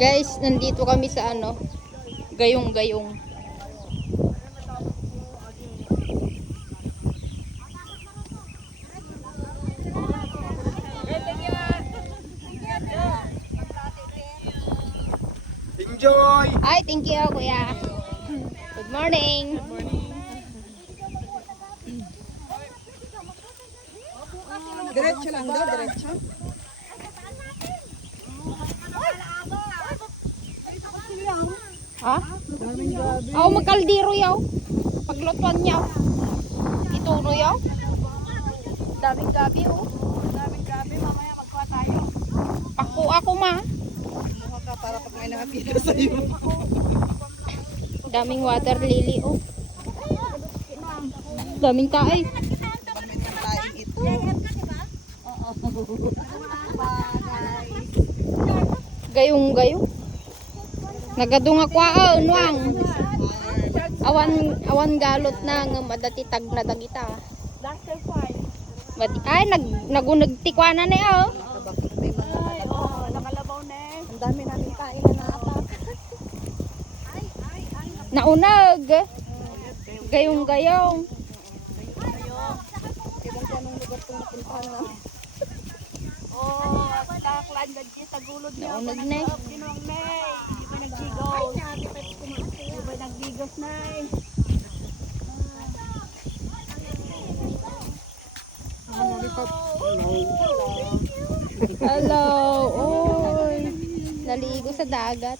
Guys, nandito kami sa ano, Gayong-Gayong. Enjoy! Ay, thank you, kuya. Good morning. Diretso lang daw, diretso. Ha? Oo, magkaldiro yaw. Paglutuan yaw. Ituno yaw. Daming gabi, oh. Daming gabi, mamaya magkuha tayo. Ako ma. Mukha ka para pag may nakakita sa'yo. Daming water lily, oh. Daming tae. May nakain ito. Gayong-gayong. Nagadung ako nuang. Awan galot na nga madati tag na dagita. Ay nagunagtikwana na yo. Bakit may mga nakalabaw na eh. Ang dami namin kain na naapak. Naunag. Gayong-gayong. Ibang ko anong lugar itong napuntahan namin. Nakaklaan gadget, tagulod niya. Naunag na eh. Ginong na eh. Di ba nagbigos? Di ba nagbigos na eh. Hello. Oy. Naligo sa dagat.